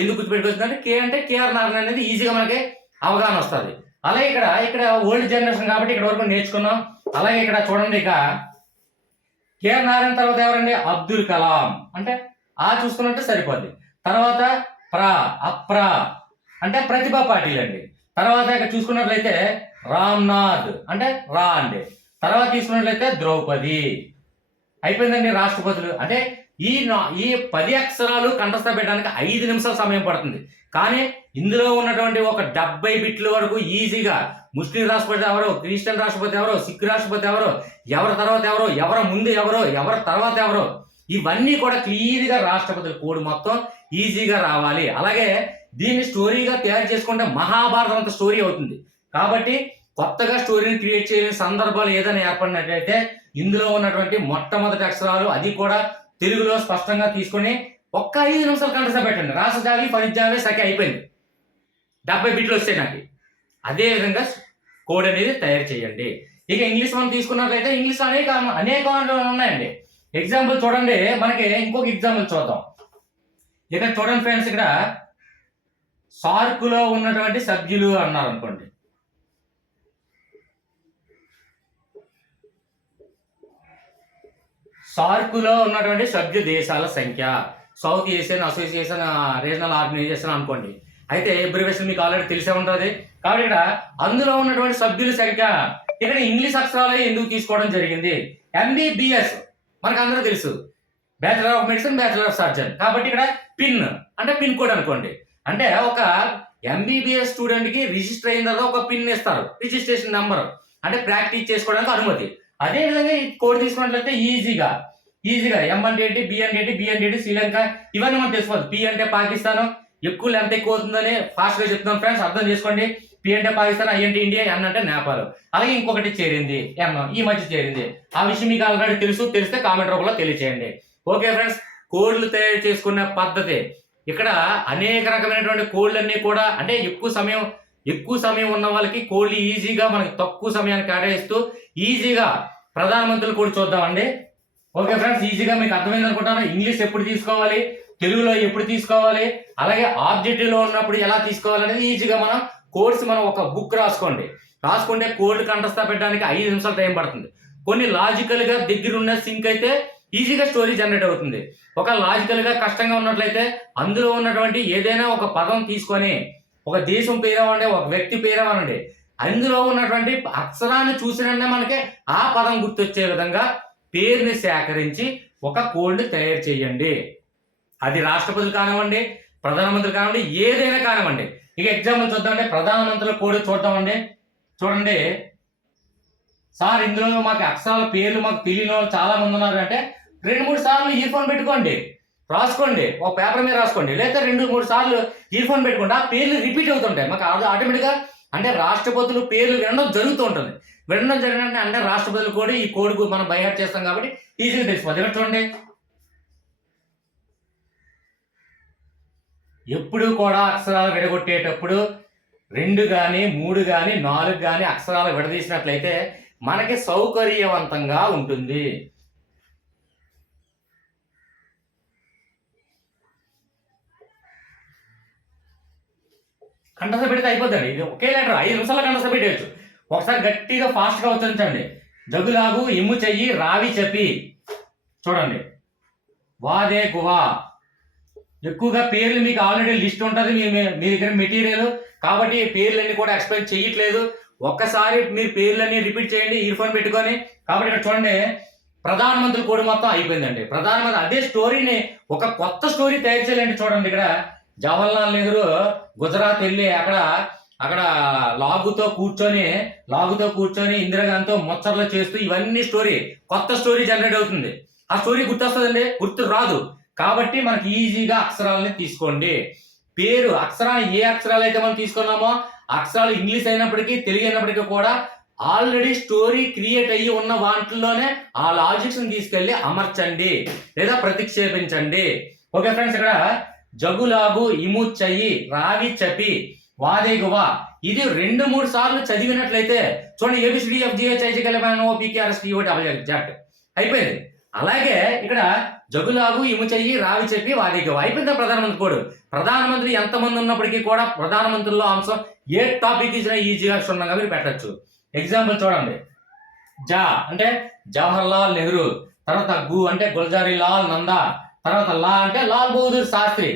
ఎందుకు గుర్తుపెట్టుకోవచ్చు అంటే కే అంటే కేఆర్ నారాయణ అనేది ఈజీగా మనకి అవగాహన వస్తుంది. అలాగే ఇక్కడ ఓల్డ్ జనరేషన్ కాబట్టి ఇక్కడ వరకు నేర్చుకున్నాం. అలాగే ఇక్కడ చూడండి, ఇక కేఆర్ నారాయణ తర్వాత ఎవరండి? అబ్దుల్ కలాం. అంటే చూసుకున్నట్టు సరిపోద్ది. తర్వాత అప్ర అంటే ప్రతిభా పాటిల్ అండి. తర్వాత ఇక్కడ చూసుకున్నట్లయితే రామ్నాథ్ అంటే రా అండి. తర్వాత తీసుకున్నట్లయితే ద్రౌపది. అయిపోయిందండి రాష్ట్రపతులు. అంటే ఈ 10 అక్షరాలు కంఠస్థ పెట్టడానికి 5 నిమిషాల సమయం పడుతుంది. కానీ ఇందులో ఉన్నటువంటి ఒక 70 బిట్ల వరకు ఈజీగా ముస్లిం రాష్ట్రపతి ఎవరో, క్రిస్టియన్ రాష్ట్రపతి ఎవరో, సిక్ రాష్ట్రపతి ఎవరో, ఎవరి తర్వాత ఎవరో, ఎవరి ముందు ఎవరో, ఎవరి తర్వాత ఎవరో, ఇవన్నీ కూడా క్లియర్గా రాష్ట్రపతుల కోడ్ మొత్తం ఈజీగా రావాలి. అలాగే దీన్ని స్టోరీగా తయారు చేసుకుంటే మహాభారతం అంత స్టోరీ అవుతుంది. కాబట్టి కొత్తగా స్టోరీని క్రియేట్ చేయలేని సందర్భాలు ఏదైనా ఏర్పడినట్లయితే ఇందులో ఉన్నటువంటి మొట్టమొదటి అక్షరాలు అది కూడా తెలుగులో స్పష్టంగా తీసుకొని ఒక్క 5 నిమిషాలు కంఠస్థ పెట్టండి. రాసజావి, ఫలిజావి, సఖి అయిపోయింది. 70 బిట్లు వస్తాయి నాకు. అదే విధంగా కోడ్ అనేది తయారు చేయండి. ఇక ఇంగ్లీష్ మనం తీసుకున్నట్లయితే ఇంగ్లీష్ అనేక ఉన్నాయండి. ఎగ్జాంపుల్ చూడండి, మనకి ఇంకొక ఎగ్జాంపుల్ చూద్దాం. ఇక్కడ చూడండి ఫ్రెండ్స్, ఇక్కడ సార్కులో ఉన్నటువంటి సభ్యులు అన్నారు అనుకోండి. సార్కులో ఉన్నటువంటి సభ్య దేశాల సంఖ్య. South Asian association regional organisation అనుకోండి. అయితే ఎబ్రివేషన్ మీకు ఆల్రెడీ తెలిసే ఉంటుంది. కాబట్టి ఇక్కడ అందులో ఉన్నటువంటి సభ్యుల సంఖ్య. ఇక్కడ ఇంగ్లీష్ అక్షరాలే ఎందుకు తీసుకోవడం జరిగింది? ఎంబీబీఎస్ మనకు అందరూ తెలుసు, bachelor of medicine, bachelor of surgeon. కాబట్టి ఇక్కడ పిన్ అంటే పిన్ కోడ్ అనుకోండి. అంటే ఒక ఎంబీబీఎస్ స్టూడెంట్ కి రిజిస్టర్ అయిన తర్వాత ఒక పిన్ ఇస్తారు, రిజిస్ట్రేషన్ నెంబర్, అంటే ప్రాక్టీస్ చేసుకోవడానికి అనుమతి. అదే విధంగా ఈ కోడ్ తీసుకున్నట్లయితే ఈజీగా ఎం అంటే ఏంటి, బి అంటే ఏంటి, బి అంటే ఏంటి, శ్రీలంక, ఇవన్నీ మనం తెలుసుకోవాలి. పి అంటే పాకిస్తాన్, ఎక్కువ లెంత్ ఎక్కువ అవుతుందని ఫాస్ట్ గా చెప్తున్నాను ఫ్రెండ్స్, అర్థం చేసుకోండి. పి అంటే పాకిస్తాన్, ఐ అంటే ఇండియా, ఎన్ అంటే నేపాల్. అలాగే ఇంకొకటి చేరింది ఎన్, ఈ మధ్య చేరింది. ఆ విషయం మీకు ఆల్రెడీ తెలిస్తే కామెంట్ రూపంలో తెలియచేయండి. ఓకే ఫ్రెండ్స్, కోడ్లు తయారు చేసుకునే పద్ధతి. ఇక్కడ అనేక రకమైనటువంటి కోడ్లన్నీ కూడా, అంటే ఎక్కువ సమయం ఉన్న వాళ్ళకి కోడ్లు ఈజీగా మనకి తక్కువ సమయాన్ని కేటాయిస్తూ ఈజీగా ప్రధానమంత్రులు కూడా చూద్దామండి. ఓకే ఫ్రెండ్స్, ఈజీగా మీకు అర్థమైంది అనుకుంటాను. ఇంగ్లీష్ ఎప్పుడు తీసుకోవాలి, తెలుగులో ఎప్పుడు తీసుకోవాలి, అలాగే ఆబ్జెక్టివ్ లో ఉన్నప్పుడు ఎలా తీసుకోవాలి అనేది ఈజీగా మనం ఒక బుక్ రాసుకుంటే కోడ్ కంఠస్థ పెట్టడానికి 5 నిమిషాలు టైం పడుతుంది. కొన్ని లాజికల్ గా దగ్గరున్న సింక్ అయితే ఈజీగా స్టోరీ జనరేట్ అవుతుంది. ఒక లాజికల్ గా కష్టంగా ఉన్నట్లయితే అందులో ఉన్నటువంటి ఏదైనా ఒక పదం తీసుకొని, ఒక దేశం పేరవ్వండి, ఒక వ్యక్తి పేరవ్వనండి, అందులో ఉన్నటువంటి అక్షరాన్ని చూసినట్టే మనకి ఆ పదం గుర్తొచ్చే విధంగా పేరుని సేకరించి ఒక కోడ్ని తయారు చేయండి. అది రాష్ట్రపతులు కానివ్వండి, ప్రధానమంత్రులు కానివ్వండి, ఏదైనా కానివ్వండి. ఇక ఎగ్జాంపుల్ చూద్దామంటే ప్రధానమంత్రుల కోడ్ చూద్దామండి. చూడండి సార్, ఇందులో మాకు అక్షరాల పేర్లు మాకు తెలియని వాళ్ళు చాలా మంది ఉన్నారు అంటే 2-3 సార్లు ఇయర్ ఫోన్ పెట్టుకోండి, రాసుకోండి, ఒక పేపర్ మీద రాసుకోండి, లేదా 2-3 సార్లు ఇయర్ ఫోన్ పెట్టుకోండి. ఆ పేర్లు రిపీట్ అవుతుంటాయి మాకు ఆటోమేటిక్గా. అంటే రాష్ట్రపతులు పేర్లు వినడం జరుగుతూ ఉంటుంది. వినడం జరిగినట్టు అంటే రాష్ట్రపతులు కూడా ఈ కోడ్ మనం బైహార్ట్ చేస్తాం కాబట్టి ఈజీగా తెలిసిపోతుంది. ఇక్కడ చూడండి, ఎప్పుడు కూడా అక్షరాలు విడగొట్టేటప్పుడు 2 కానీ 3 కానీ 4 కానీ అక్షరాలు విడదీసినట్లయితే మనకి సౌకర్యవంతంగా ఉంటుంది. కంఠస్థ పెడితే అయిపోద్దండి. ఇది ఒకే లెటర్ 5 నిమిషాల్లో కంఠస్థ పెట్టేయచ్చు. ఒకసారి గట్టిగా ఫాస్ట్గా ఉచ్చరించండి. జగులాగు, ఇమ్ము చెయ్యి, రావి చెప్పి. చూడండి, వాదే గువా. ఎక్కువగా పేర్లు మీకు ఆల్రెడీ లిస్ట్ ఉంటుంది మీ దగ్గర మెటీరియల్, కాబట్టి పేర్లన్నీ కూడా ఎక్స్ప్లెయిన్ చేయట్లేదు. ఒక్కసారి మీరు పేర్లన్నీ రిపీట్ చేయండి ఇయర్ ఫోన్ పెట్టుకొని. కాబట్టి ఇక్కడ చూడండి, ప్రధానమంత్రి కోడ్ మొత్తం అయిపోయిందండి. ప్రధానమంత్రి అదే స్టోరీని ఒక కొత్త స్టోరీ తయారు చేయాలండి. చూడండి, ఇక్కడ జవహర్లాల్ నెహ్రూ గుజరాత్ వెళ్ళి అక్కడ లాగుతో కూర్చొని ఇందిరాగాంధీతో ముచ్చట్లు చేస్తూ ఇవన్నీ కొత్త స్టోరీ జనరేట్ అవుతుంది. ఆ స్టోరీ గుర్తొస్తుందండి, గుర్తు రాదు. కాబట్టి మనకి ఈజీగా అక్షరాలని తీసుకోండి. పేరు అక్షరాలు ఏ అక్షరాలు అయితే మనం తీసుకున్నామో అక్షరాలు ఇంగ్లీష్ అయినప్పటికీ తెలుగు అయినప్పటికీ కూడా ఆల్రెడీ స్టోరీ క్రియేట్ అయ్యి ఉన్న వాటిల్లోనే ఆ లాజిక్స్ తీసుకెళ్లి అమర్చండి లేదా ప్రతిక్షేపించండి. ఓకే ఫ్రెండ్స్, ఇక్కడ జగులాగు, ఇము చెయ్యి, రావి చెప్పి, వాదే గువా. ఇది 2-3 సార్లు చదివినట్లయితే చూడండి, ABCDFGHIJKLMNOPQRSTUVWZ అయిపోయింది. అలాగే ఇక్కడ జగులాగు, ఇము చెయ్యి, రావి చెప్పి, వాదే గువా అయిపోయింది. ప్రధానమంత్రి కోడ్. ప్రధానమంత్రి ఎంతమంది ఉన్నప్పటికీ కూడా ప్రధానమంత్రిలో అంశం ఏ టాపిక్ ఇచ్చినా ఈజీగా క్షుణ్ణంగా మీరు పెట్టచ్చు. ఎగ్జాంపుల్ చూడండి, జా అంటే జవహర్లాల్ నెహ్రూ, తర్వాత గు అంటే గుల్జారీ లాల్ నందా, తర్వాత లా అంటే లాల్ బహదూర్ శాస్త్రి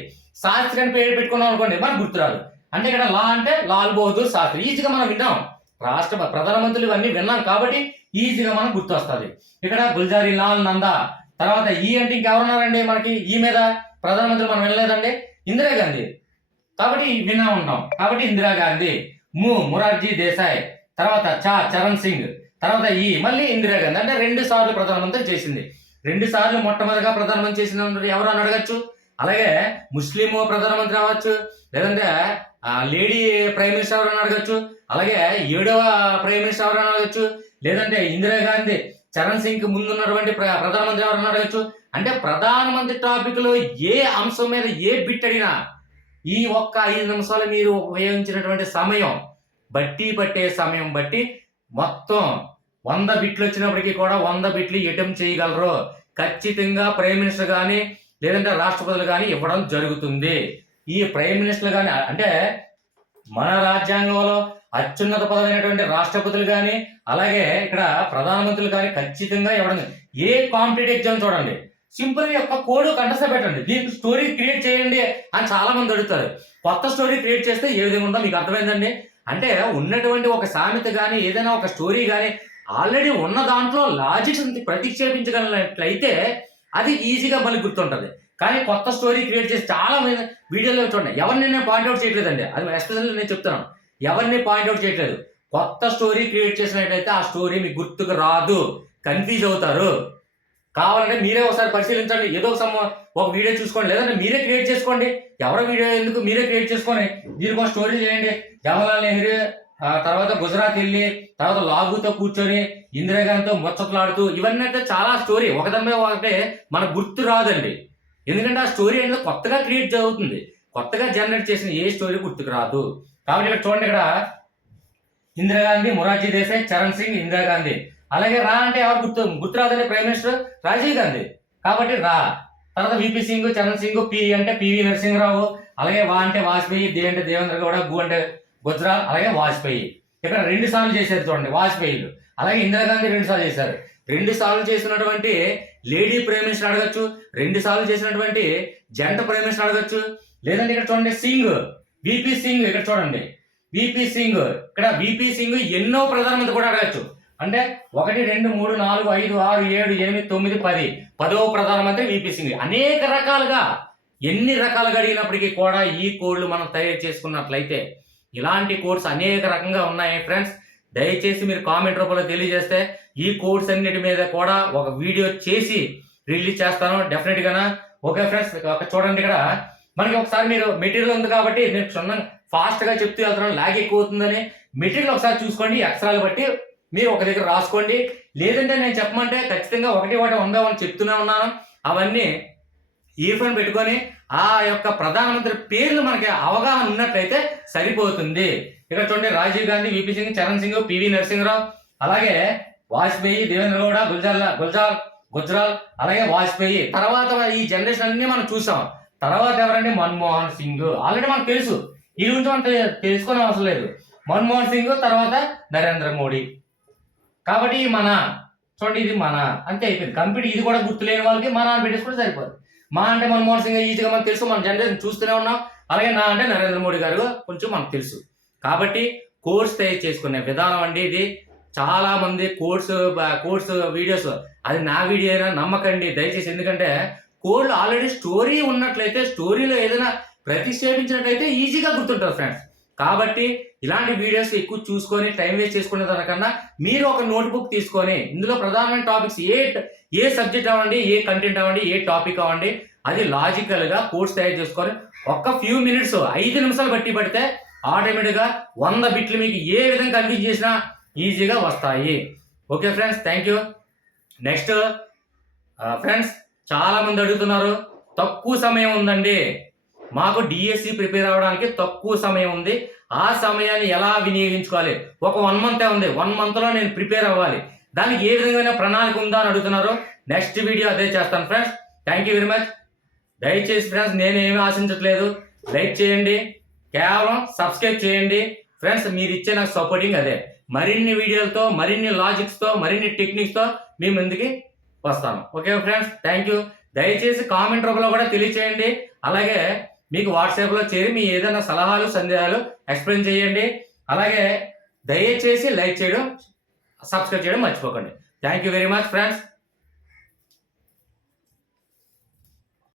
అని పేరు పెట్టుకున్నాం అనుకోండి మనకు గుర్తురాదు. అంటే ఇక్కడ లా అంటే లాల్ బహదూర్ శాస్త్రి. ఈజీగా మనం విన్నాం, ప్రధానమంత్రులు ఇవన్నీ విన్నాం కాబట్టి ఈజీగా మనకు గుర్తు వస్తుంది. ఇక్కడ గుల్జారీ లాల్ నందా. తర్వాత ఈ అంటే ఇంకెవరున్నారండి మనకి ఈ మీద ప్రధానమంత్రి మనం వినలేదండి, ఇందిరాగాంధీ. కాబట్టి విన్నా ఉంటాం కాబట్టి ఇందిరాగాంధీ. మొరార్జీ దేశాయ్, తర్వాత చరణ్ సింగ్, తర్వాత మళ్ళీ ఇందిరాగాంధీ. అంటే 2 సార్లు ప్రధానమంత్రి చేసింది. 2 సార్లు మొట్టమొదటిగా ప్రధానమంత్రి చేసిన ఎవరు అని అడగచ్చు. అలాగే ముస్లిం ప్రధానమంత్రి అవ్వచ్చు, లేదంటే లేడీ ప్రైమ్ మినిస్టర్ ఎవరైనా అడగచ్చు, అలాగే 7వ ప్రైమ్ మినిస్టర్ ఎవరైనా అడగచ్చు, లేదంటే ఇందిరాగాంధీ, చరణ్ సింగ్ ముందున్నటువంటి ప్రధానమంత్రి ఎవరైనా అడగచ్చు. అంటే ప్రధానమంత్రి టాపిక్ లో ఏ అంశం మీద ఏ బిట్ అడిగినా ఈ ఒక్క 5 నిమిషాలు మీరు ఉపయోగించినటువంటి సమయం పట్టే సమయం బట్టి మొత్తం 100 బిట్లు వచ్చినప్పటికీ కూడా 100 బిట్లు అటెంప్ట్ చేయగలరు. ఖచ్చితంగా ప్రైమ్ మినిస్టర్ కానీ లేదంటే రాష్ట్రపతులు కానీ ఇవ్వడం జరుగుతుంది. ఈ ప్రైమ్ మినిస్టర్ కానీ అంటే మన రాజ్యాంగంలో అత్యున్నత పదమైనటువంటి రాష్ట్రపతులు కానీ అలాగే ఇక్కడ ప్రధానమంత్రులు కానీ ఖచ్చితంగా ఎవడన్నా ఏ కాంపిటేటివ్ ఎగ్జామ్ చూడండి సింపుల్ గా ఒక కోడ్ కంటెస్ట్ పెట్టండి, దీనికి స్టోరీ క్రియేట్ చేయండి అని చాలా మంది అడుగుతారు. కొత్త స్టోరీ క్రియేట్ చేస్తే ఏ విధంగా ఉందో మీకు అర్థమైందండి. అంటే ఉన్నటువంటి ఒక సామెత కానీ ఏదైనా ఒక స్టోరీ కానీ ఆల్రెడీ ఉన్న దాంట్లో లాజిక్స్ ప్రతిక్షేపించగలిగినట్లయితే అది ఈజీగా మళ్ళీ గుర్తుంటుంది. కానీ కొత్త స్టోరీ క్రియేట్ చేసి చాలా వీడియోలో చూడండి, ఎవరిని నేను పాయింట్అవుట్ చేయట్లేదండి, అది ఎస్పెషల్లీ నేను చెప్తున్నాను, ఎవరిని పాయింట్అవుట్ చేయట్లేదు. కొత్త స్టోరీ క్రియేట్ చేసినట్లయితే ఆ స్టోరీ మీకు గుర్తుకు రాదు, కన్ఫ్యూజ్ అవుతారు. కావాలంటే మీరే ఒకసారి పరిశీలించండి, ఏదో ఒక వీడియో చూసుకోండి, లేదంటే మీరే క్రియేట్ చేసుకోండి. ఎవరో వీడియో ఎందుకు, మీరే క్రియేట్ చేసుకొని దీనికి ఒక స్టోరీ చేయండి. జవహర్లాల్ నెహ్రూ తర్వాత గుజరాత్ వెళ్ళి తర్వాత లాగుతో కూర్చొని ఇందిరాగాంధీతో ముచ్చట్లాడుతూ, ఇవన్నీ అయితే చాలా స్టోరీ ఒకదాని మీద ఒకటే మనకు గుర్తు రాదండి. ఎందుకంటే ఆ స్టోరీ అనేది కొత్తగా క్రియేట్ అవుతుంది, కొత్తగా జనరేట్ చేసిన ఏ స్టోరీ గుర్తుకు రాదు. కాబట్టి ఇక్కడ చూడండి, ఇక్కడ ఇందిరాగాంధీ, మొరార్జీ దేశాయ్, చరణ్ సింగ్, ఇందిరాగాంధీ. అలాగే రా అంటే ఎవరు గుర్తు రాదండి, ప్రైమ్ మినిస్టర్ రాజీవ్ గాంధీ. కాబట్టి రా. తర్వాత విపి సింగ్, చరణ్ సింగ్, పి అంటే పివి నరసింహరావు, అలాగే వా అంటే వాజ్పేయి, దే అంటే దేవేంద్ర గౌడ, గు అంటే గుజరాల్, అలాగే వాజ్పేయి. ఇక్కడ 2 సార్లు చేశారు చూడండి వాజ్పేయిలు. అలాగే ఇందిరాగాంధీ 2 సార్లు చేశారు. 2 సార్లు చేసినటువంటి లేడీ ప్రైమ్ మినిస్టర్ అడగచ్చు, 2 సార్లు చేసినటువంటి జంట ప్రైమ్ మినిస్టర్ అడగచ్చు. లేదంటే ఇక్కడ చూడండి సింగ్, విపి సింగ్, ఇక్కడ చూడండి విపి సింగ్, ఇక్కడ విపి సింగ్ ఎన్నో ప్రధానమంత్రి కూడా అడగచ్చు. అంటే 1 2 3 4 5 6 7 8 9 10 10వ ప్రధానమంత్రి విపి సింగ్. అనేక రకాలుగా ఎన్ని రకాలుగా అడిగినప్పటికీ కూడా ఈ కోడ్లు మనం తయారు చేసుకున్నట్లయితే ఇలాంటి కోడ్స్ అనేక రకంగా ఉన్నాయి ఫ్రెండ్స్. దయచేసి మీరు కామెంట్ రూపంలో తెలియజేస్తే ఈ కోడ్స్ అన్నిటి మీద కూడా ఒక వీడియో చేసి రిలీజ్ చేస్తాను డెఫినెట్గా. ఓకే ఫ్రెండ్స్, చూడండి ఇక్కడ మనకి ఒకసారి మీరు మెటీరియల్ ఉంది కాబట్టి నేను క్షుణ్ణంగా ఫాస్ట్గా చెప్తూ వెళ్తున్నాను, లాగ్ ఎక్కువ అవుతుందని. మెటీరియల్ ఒకసారి చూసుకోండి, అక్షరాలు బట్టి మీరు ఒక దగ్గర రాసుకోండి. లేదంటే నేను చెప్పమంటే ఖచ్చితంగా ఒకటి ఉందామని చెప్తూనే ఉన్నాను. అవన్నీ ఇయర్ ఫోన్ పెట్టుకొని ఆ యొక్క ప్రధానమంత్రి పేర్లు మనకి అవగాహన ఉన్నట్లయితే సరిపోతుంది. ఇక్కడ చూడండి రాజీవ్ గాంధీ, విపి సింగ్, చరణ్ సింగ్, పివి నరసింహరావు, అలాగే వాజ్పేయి, దేవేంద్ర గౌడ, గుజరాల్, అలాగే వాజ్పేయి. తర్వాత ఈ జనరేషన్ అన్ని మనం చూసాం. తర్వాత ఎవరండి, మన్మోహన్ సింగ్. ఆల్రెడీ మనకు తెలుసు, ఈ గురించి మనం తెలుసుకునే అవసరం లేదు. మన్మోహన్ సింగ్, తర్వాత నరేంద్ర మోడీ. కాబట్టి మన చూడండి ఇది మన అంతే అయిపోయింది కంప్లీట్. ఇది కూడా గుర్తులేని వాళ్ళకి మన అని పెట్టేసుకుంటే సరిపోదు. మా అంటే మన్మోహన్ సింగ్ ఈజీగా మనకు తెలుసు, మన జనరేషన్ చూస్తూనే ఉన్నాం. అలాగే నా అంటే నరేంద్ర మోడీ గారు కొంచెం మనకు తెలుసు. కాబట్టి కోర్స్ తయారు చేసుకునే విధానం అండి ఇది. చాలా మంది కోర్స్ వీడియోస్, అది నా వీడియో అయినా నమ్మకండి దయచేసి. ఎందుకంటే కోడ్లు ఆల్రెడీ స్టోరీ ఉన్నట్లయితే, స్టోరీలో ఏదైనా ప్రతిక్షేపించినట్లయితే ఈజీగా గుర్తుంటారు ఫ్రెండ్స్. కాబట్టి ఇలాంటి వీడియోస్ ఎక్కువ చూసుకొని టైం వేస్ట్ చేసుకునే దానికన్నా మీరు ఒక నోట్బుక్ తీసుకొని ఇందులో ప్రధానమైన టాపిక్స్ ఏ సబ్జెక్ట్ అవ్వండి, ఏ కంటెంట్ అవ్వండి, ఏ టాపిక్ అవ్వండి, అది లాజికల్గా కోర్స్ తయారు చేసుకొని ఒక్క ఫ్యూ మినిట్స్ 5 నిమిషాలు బట్టి పడితే ఆటోమేటిక్గా 100 బిట్లు మీకు ఏ విధంగా కన్ఫ్యూజ్ చేసినా ఈజీగా వస్తాయి. Okay friends, thank you. Next friends, చాలా మంది అడుగుతున్నారు, తక్కువ సమయం ఉందండి మాకు డిఎస్సి ప్రిపేర్ అవ్వడానికి, తక్కువ సమయం ఉంది, ఆ సమయాన్ని ఎలా వినియోగించుకోవాలి, ఒక 1 మంత్ ఉంది, 1 మంత్లో నేను ప్రిపేర్ అవ్వాలి, దానికి ఏ విధమైన ప్రణాళిక ఉందా అని అడుగుతున్నారు. నెక్స్ట్ వీడియో అదే చేస్తాను friends. Thank you very much. దయచేసి ఫ్రెండ్స్ నేను ఏమీ ఆశించట్లేదు, లైక్ చేయండి, కేవలం సబ్స్క్రైబ్ చేయండి ఫ్రెండ్స్. మీరు ఇచ్చే నాకు సపోర్టింగ్ అదే. మరిన్ని వీడియోలతో, మరిన్ని లాజిక్స్తో, మరిన్ని టెక్నిక్స్తో మీ ముందుకి వస్తాను. Okay friends, thank you. దయచేసి కామెంట్ రూపంలో కూడా తెలియచేయండి. అలాగే మీకు వాట్సాప్లో చేరి మీ ఏదైనా సలహాలు, సందేహాలు ఎక్స్ప్లెయిన్ చేయండి. అలాగే దయచేసి లైక్ చేయడం, సబ్స్క్రైబ్ చేయడం మర్చిపోకండి. Thank you very much friends.